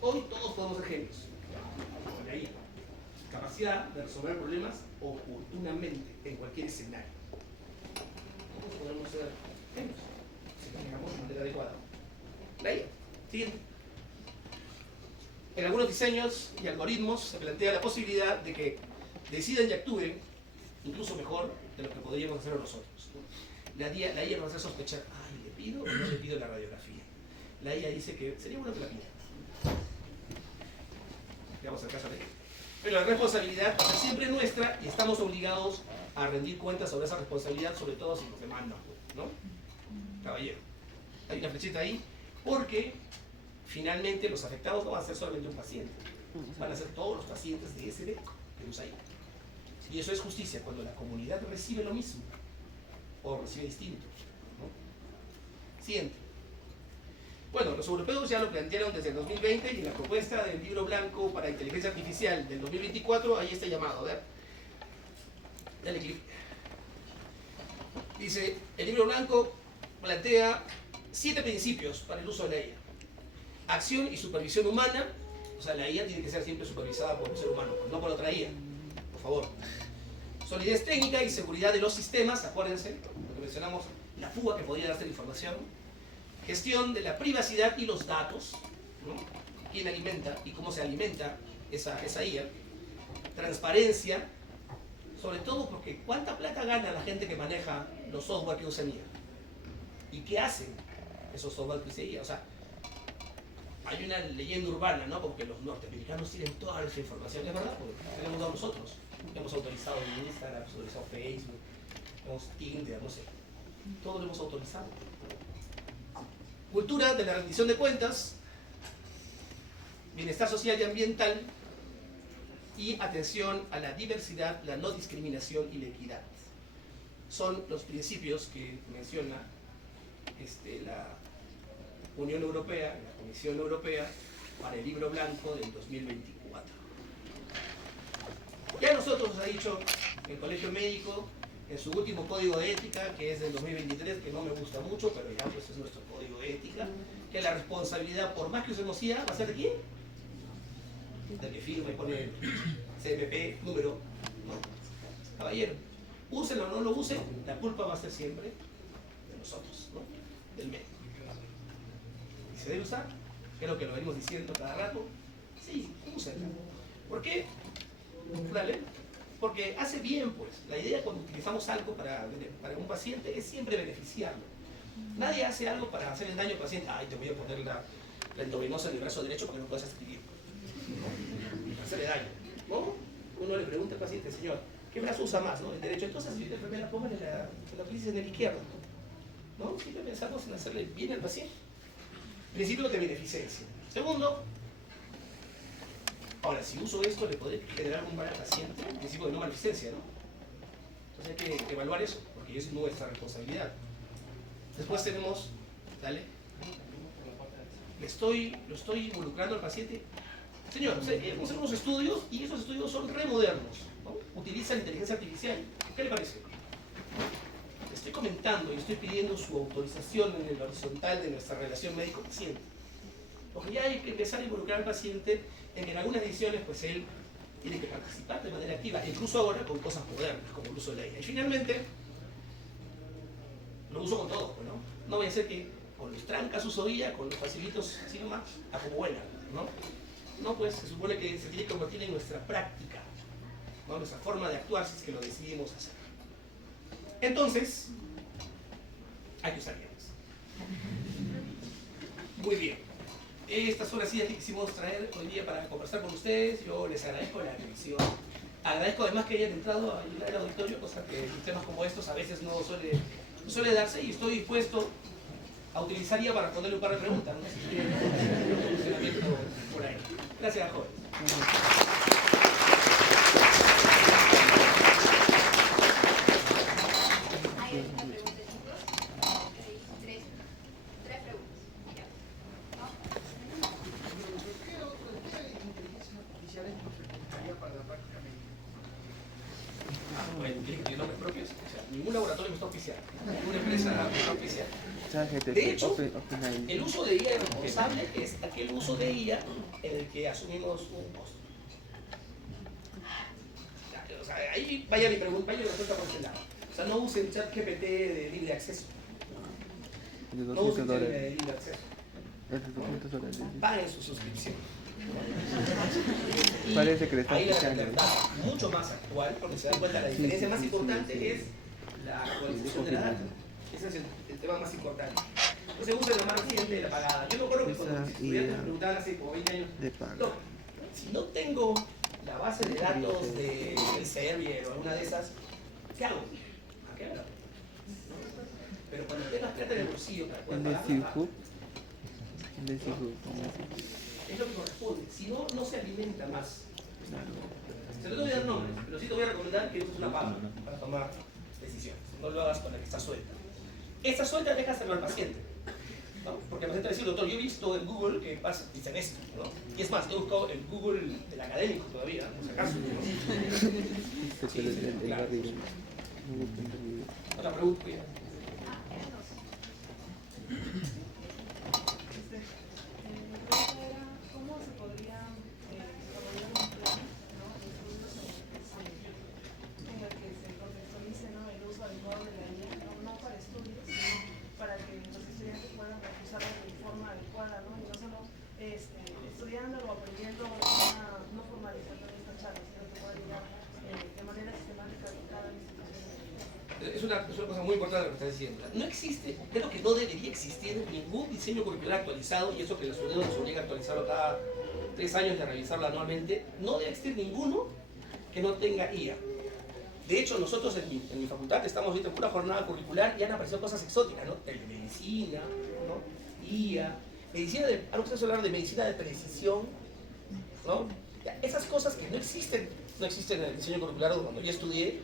Hoy todos podemos ser genios, ¿no? De ahí, capacidad de resolver problemas oportunamente en cualquier escenario. Todos podemos ser genios si manejamos de manera adecuada. La IA. Siguiente. En algunos diseños y algoritmos se plantea la posibilidad de que decidan y actúen incluso mejor de lo que podríamos hacer nosotros, ¿no? La IA nos hace sospechar, ay, ¿le pido o no le pido la radiografía? La IA dice que sería bueno que la pida. Vamos al caso de ella. Pero la responsabilidad es siempre nuestra y estamos obligados a rendir cuentas sobre esa responsabilidad, sobre todo si nos demandan, ¿no? Caballero, hay una flechita ahí, porque finalmente los afectados no van a ser solamente un paciente, van a ser todos los pacientes de ese médico que usa IA. Y eso es justicia, cuando la comunidad recibe lo mismo o recibe distinto, ¿no? Siguiente. Bueno, los europeos ya lo plantearon desde el 2020 y en la propuesta del libro blanco para inteligencia artificial del 2024 ahí está llamado, a ver. Dale clic. Dice, el libro blanco plantea 7 principios para el uso de la IA. Acción y supervisión humana, o sea, la IA tiene que ser siempre supervisada por un ser humano, no por otra IA, por favor. Solidez técnica y seguridad de los sistemas, acuérdense, lo que mencionamos, la fuga que podría darse la información. Gestión de la privacidad y los datos, ¿no? Quién alimenta y cómo se alimenta esa IA. Transparencia, sobre todo porque ¿cuánta plata gana la gente que maneja los software que usan IA? ¿Y qué hacen esos software que usan IA? O sea, hay una leyenda urbana, ¿no? Porque los norteamericanos tienen toda esa información, es verdad, porque la hemos dado nosotros. Hemos autorizado Instagram, hemos autorizado Facebook, hemos Tinder, no sé. Todo lo hemos autorizado. Cultura de la rendición de cuentas, bienestar social y ambiental, y atención a la diversidad, la no discriminación y la equidad. Son los principios que menciona la Unión Europea, la Comisión Europea, para el libro blanco del 2024. Ya nosotros nos ha dicho el Colegio Médico, en su último código de ética, que es del 2023, que no me gusta mucho, pero ya pues es nuestro código de ética, que la responsabilidad, por más que usemos IA, ¿va a ser de quién? Del que firma y pone el CMP número, ¿no? Caballero, úsenlo o no lo usen, la culpa va a ser siempre de nosotros, ¿no? Del médico. ¿Y se debe usar? Que es lo que lo venimos diciendo cada rato. Sí, úsenlo. ¿Por qué? Dale. Porque hace bien, pues. La idea cuando utilizamos algo para un paciente es siempre beneficiarlo. Nadie hace algo para hacer el daño al paciente. Ay, te voy a poner la endovenosa en el brazo derecho para que no puedas escribir. Para hacerle daño. ¿No? Uno le pregunta al paciente, señor, ¿qué brazo usa más? ¿No? El derecho. Entonces, si la enfermera, póngale la crisis en el izquierdo. ¿No? Siempre pensamos en hacerle bien al paciente. Principio de beneficencia. Segundo, ahora, si uso esto, le puede generar un mal al paciente. Principio de no maleficencia, ¿no? Entonces hay que evaluar eso, porque es nuestra responsabilidad. Después tenemos, dale, lo estoy involucrando al paciente. Señor, vamos a hacer unos estudios y esos estudios son re modernos, ¿no? Utilizan inteligencia artificial. ¿Qué le parece? Le estoy comentando y estoy pidiendo su autorización en el horizontal de nuestra relación médico-paciente. Porque ya hay que empezar a involucrar al paciente en que en algunas decisiones, pues él tiene que participar de manera activa, incluso ahora con cosas modernas, como el uso de la IA. Y finalmente, lo uso con todo, pues, ¿no? No voy a hacer que con los trancas uso IA, con los facilitos así nomás, a como buena, ¿no? No, pues se supone que se tiene que convertir en nuestra práctica, ¿no? Nuestra forma de actuar si es que lo decidimos hacer. Entonces, hay que usar guiones. Muy bien. Estas son las sillas que quisimos traer hoy día para conversar con ustedes. Yo les agradezco la atención. Agradezco además que hayan entrado a ayudar al auditorio, cosa que en temas como estos a veces no suele darse, y estoy dispuesto a utilizar IA para responderle un par de preguntas, ¿no? Si quieren un funcionamiento por ahí. Gracias, joven. ¿Hay alguna pregunta, chicos? Ok, tres preguntas. ¿Qué inteligencia artificial es necesaria para la práctica médica? Bueno, tienen que tener nombres propios. O sea, ningún laboratorio me está auspiciando, ninguna empresa me está auspiciando. De hecho, el uso de IA responsable es aquel uso de IA en el que asumimos un costo. O sea, ahí vaya mi pregunta, vaya mi respuesta por este lado. O sea, no usen ChatGPT de libre acceso. No usen ChatGPT de libre acceso. Paguen su suscripción. Parece que le está ahí la escuchando. data mucho más actual, porque se dan cuenta la diferencia más importante es la actualización de la data. Ese es el tema más importante. Entonces usen lo más reciente de la pagada. Yo me acuerdo que cuando mis estudiantes me preguntaban hace como 20 años, "Doc, si no tengo la base de datos del Servier o alguna de esas, ¿qué hago? ¿A qué hago? Pero cuando tengas plata en el bolsillo para poder pagarla, es lo que corresponde. Si no, no se alimenta más. Se lo doy a dar nombres, pero sí te voy a recomendar que uses una pala para tomar decisiones. No lo hagas con la que está suelta. Esta suelta déjaselo al paciente, ¿no? Porque el paciente va a decir, doctor, yo he visto en Google que pasa, dicen esto, ¿no? Y es más, he buscado en Google del académico todavía, por si acaso, ¿no? Sí, sí, claro. Otra pregunta, cuidado. ¿Cómo se podría desarrollar un plan, ¿no? de estudios en el que se contextualice, ¿no? el uso adecuado de la IA, no para estudios, sino para que los estudiantes puedan usarla de forma adecuada, ¿no? Y no solo estudiando o aprendiendo no formalizando esta charla, sino que pueda llegar de manera sistemática a cada institución. Es una cosa muy importante lo que estás diciendo. No existe, creo que no debería existir ningún diseño curricular actualizado, y eso que la SUNEDU nos obliga a actualizarlo cada 3 años y a revisarlo anualmente. No debe existir ninguno que no tenga IA. De hecho, nosotros en mi facultad estamos ahorita en pura jornada curricular y han aparecido cosas exóticas, ¿no? Telemedicina, ¿no? IA, medicina de, algo que se suele hablar de medicina de precisión, ¿no? Esas cosas que no existen en el diseño curricular cuando yo estudié.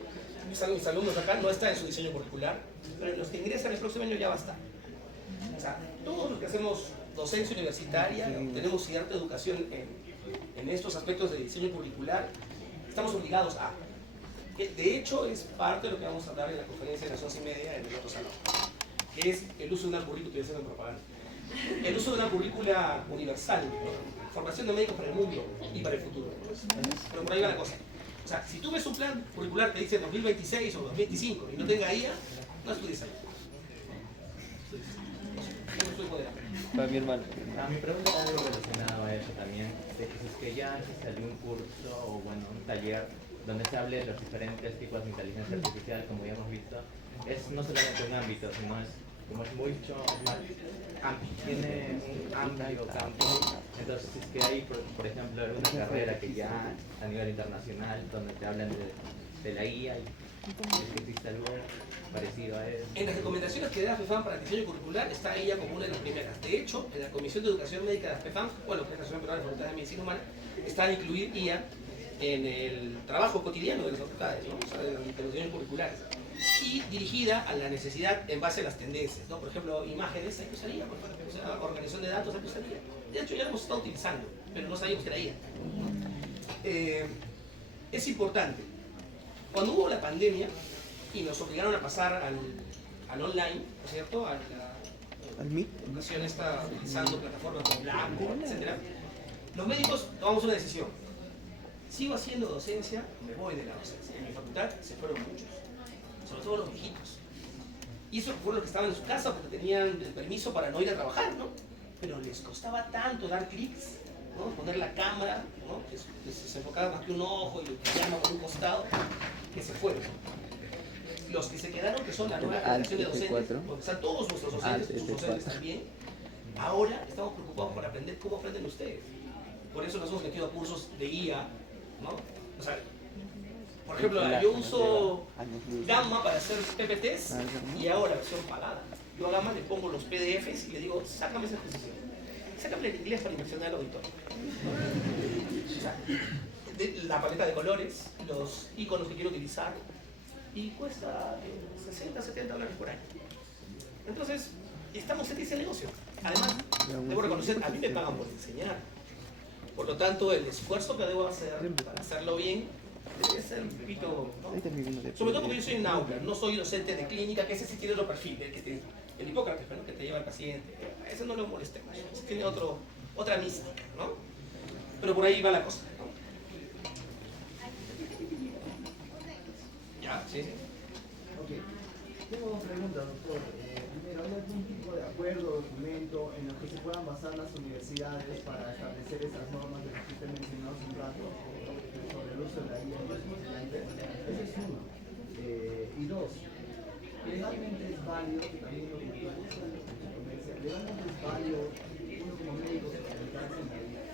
Mis alumnos acá no están en su diseño curricular, pero en los que ingresan el próximo año ya va a estar. O sea, todos los que hacemos docencia universitaria, tenemos cierta educación en estos aspectos de diseño curricular, estamos obligados a. De hecho, es parte de lo que vamos a hablar en la conferencia de las 11:30 en el otro salón, que es el uso de una currícula, estoy haciendo propaganda, el uso de una currícula universal, ¿no? Formación de médicos para el mundo y para el futuro. Pero por ahí va la cosa. O sea, si tú ves un plan curricular que dice 2026 o 2025 y no tenga IA, no estudies ahí. No estoy moderado. Para mi hermano. Mi pregunta es algo relacionado a eso también, de que si es que ya antes salió un curso o bueno, un taller donde se hable de los diferentes tipos de inteligencia artificial, como ya hemos visto, es no solamente un ámbito, sino es como es mucho más tiene un amplio campo, entonces es que hay, por ejemplo, alguna carrera que ya a nivel internacional, donde te hablan de la IA y que existe algo parecido a eso. En las recomendaciones que da AFEFAM para el diseño curricular está ella como una de las primeras. De hecho, en la Comisión de Educación Médica de AFEFAM, bueno, que es la Asociación Peruana de Facultades de Medicina Humana, está a incluir IA en el trabajo cotidiano de las facultades, ¿no? O sea, de los diseños curriculares. Y dirigida a la necesidad en base a las tendencias, ¿no? Por ejemplo, imágenes, hay que usar IA, por ejemplo, o sea, organización de datos, hay que usar IA. De hecho, ya lo hemos estado utilizando, pero no sabíamos que era IA. Es importante. Cuando hubo la pandemia y nos obligaron a pasar al online, ¿no es cierto? A la educación está utilizando plataformas como Blackboard, etc. Los médicos tomamos una decisión. Sigo haciendo docencia, me voy de la docencia. En mi facultad se fueron muchos, sobre todo los viejitos. Y eso fue los que estaban en su casa porque tenían el permiso para no ir a trabajar, ¿no? Pero les costaba tanto dar clics, ¿no? Poner la cámara, ¿no? Que se enfocaba más que un ojo y lo que llama por un costado, que se fueron. Los que se quedaron, que son la nueva generación de docentes, porque están todos nuestros docentes, sus docentes también, ahora estamos preocupados por aprender cómo aprenden ustedes. Por eso nos hemos metido a cursos de IA, ¿no? O sea, por ejemplo, yo uso Gamma para hacer PPTs y ahora versión pagada. Yo a Gamma le pongo los PDFs y le digo, sácame esa exposición. Sácame el inglés para inversionar al auditorio. O sea, la paleta de colores, los iconos que quiero utilizar, y cuesta 60, 70 dólares por año. Entonces, estamos en ese negocio. Además, debo reconocer, a mí me pagan por enseñar. Por lo tanto, el esfuerzo que debo hacer para hacerlo bien debe ser un poquito, ¿no? Sobre todo porque yo soy un aula, no soy docente de clínica, que ese sí tiene otro perfil, el Hipócrates, ¿no? Que te lleva al paciente. Ese no lo molestemos, ese tiene otra mística, ¿no? Pero por ahí va la cosa, ¿no? Ya, sí. Ok. Tengo dos preguntas, doctor. Primero, ¿hay algún tipo de acuerdo o documento en el que se puedan basar las universidades para establecer esas normas de las que usted mencionó hace un rato sobre el uso de la IA en los estudiantes? Ese es uno. Y dos, legalmente es válido, que también lo comentamos en la conferencia, legalmente es válido uno como médico especializarse en la IA,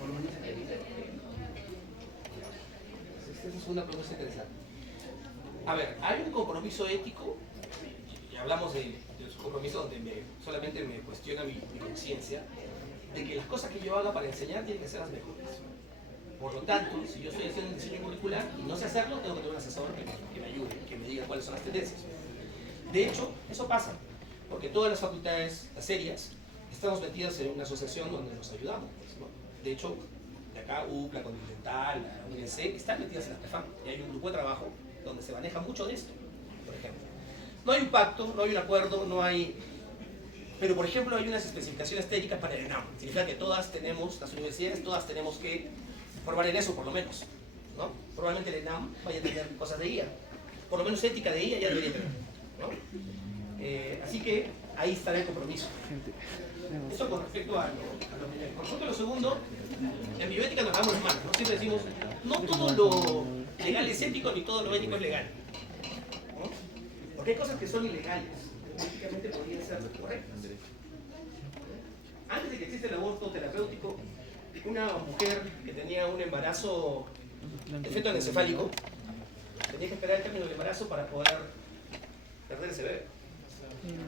por lo menos en la IA. Esa es una pregunta interesante. A ver, hay un compromiso ético, y hablamos de su compromiso donde solamente me cuestiona mi conciencia, de que las cosas que yo haga para enseñar tienen que ser las mejores. Por lo tanto, si yo estoy haciendo un diseño curricular y no sé hacerlo, tengo que tener un asesor que me ayude, que me diga cuáles son las tendencias. De hecho, eso pasa, porque todas las facultades serias estamos metidas en una asociación donde nos ayudamos. Pues, ¿no? De hecho, de acá, UCLA, Continental, la UNC, están metidas en la AFEFAM, y hay un grupo de trabajo donde se maneja mucho de esto, por ejemplo. No hay un pacto, no hay un acuerdo, no hay... Pero, por ejemplo, hay unas especificaciones técnicas para el ENAM. Significa que todas tenemos, las universidades, todas tenemos que formar en eso, por lo menos, ¿no? Probablemente el ENAM vaya a tener cosas de IA. Por lo menos ética de IA ya debería tener, ¿no? Así que ahí estará el compromiso. Eso con respecto a lo primero. Con respecto a lo segundo, en bioética nos damos las manos, ¿no? Siempre decimos, no todo lo legal es ético ni todo lo ético es legal, ¿no? Porque hay cosas que son ilegales, éticamente podrían ser correctas. Antes de que exista el aborto terapéutico, una mujer que tenía un embarazo de feto anencefálico tenía que esperar el término del embarazo para poder perder ese bebé.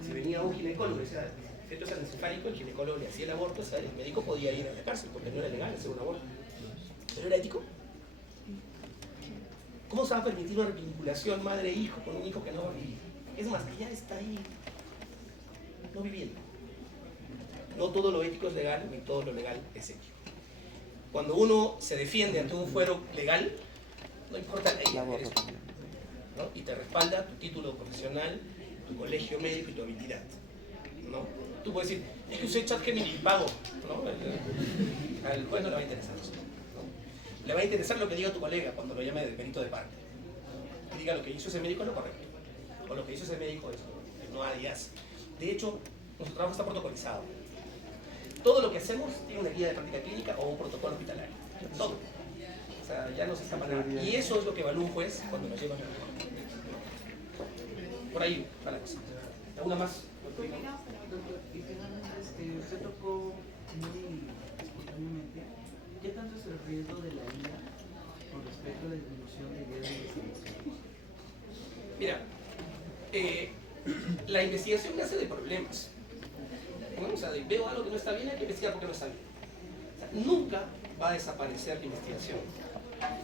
Si venía un ginecólogo y decía, feto es anencefálico, el ginecólogo le hacía el aborto, o sea, el médico podía ir a la cárcel porque no era legal hacer un aborto. ¿Pero era ético? ¿Cómo se va a permitir una vinculación madre-hijo con un hijo que no va a vivir? Es más, que ya está ahí, no viviendo. No todo lo ético es legal, ni todo lo legal es ético. Cuando uno se defiende ante un fuero legal, no importa la ley, eres tú, ¿no? Y te respalda tu título profesional, tu colegio médico y tu habilidad, ¿no? Tú puedes decir, es que usé ChatGPT y pago, ¿no? Al juez no le va a interesar eso, ¿no? Le va a interesar lo que diga tu colega cuando lo llame de perito de parte. Que diga lo que hizo ese médico es lo correcto, o lo que hizo ese médico es lo que no harías. De hecho, nuestro trabajo está protocolizado. Todo lo que hacemos tiene una guía de práctica clínica o un protocolo hospitalario. Todo. O sea, ya no se escapa nada. Y eso es lo que evalúa un juez cuando lo lleva a la corte. Por ahí va la cosa. ¿Alguna más? Doctor, y finalmente usted tocó muy espontáneamente qué tanto es el riesgo de la IA con respecto a la disminución de ideas de investigación. Mira, la investigación nace de problemas. ¿No? O sea, veo algo que no está bien, hay que investigar porque no está bien. O sea, nunca va a desaparecer la investigación,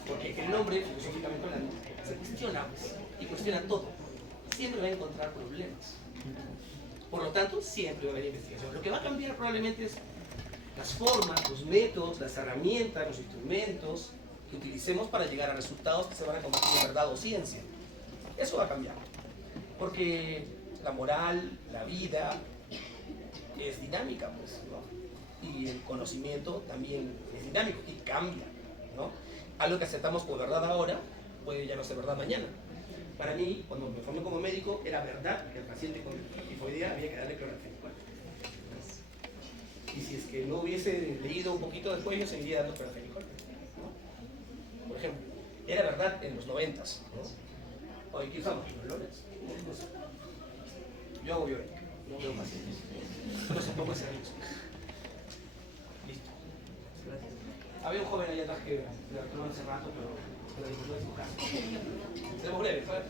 porque el hombre, filosóficamente hablando, se cuestiona pues, y cuestiona todo. Siempre va a encontrar problemas. Por lo tanto, siempre va a haber investigación. Lo que va a cambiar probablemente es las formas, los métodos, las herramientas, los instrumentos que utilicemos para llegar a resultados que se van a convertir en verdad o ciencia. Eso va a cambiar. Porque la moral, la vida, es dinámica, pues, ¿no? Y el conocimiento también es dinámico y cambia, ¿no? Algo que aceptamos por verdad ahora puede ya no ser verdad mañana. Para mí, cuando me formé como médico, era verdad que el paciente con tifoidea había que darle clorafenicol. Y si es que no hubiese leído un poquito después, yo seguiría dando clorafenicol, ¿no? Por ejemplo, era verdad en los 90s, ¿no? Hoy, ¿qué usamos? ¿Los lones? Yo hago bioética, no veo pacientes. Solo se pongo servicios. Listo. Había un joven allá atrás que le actuó hace rato, pero disfrutó de su casa. Seremos breves, ¿sabes?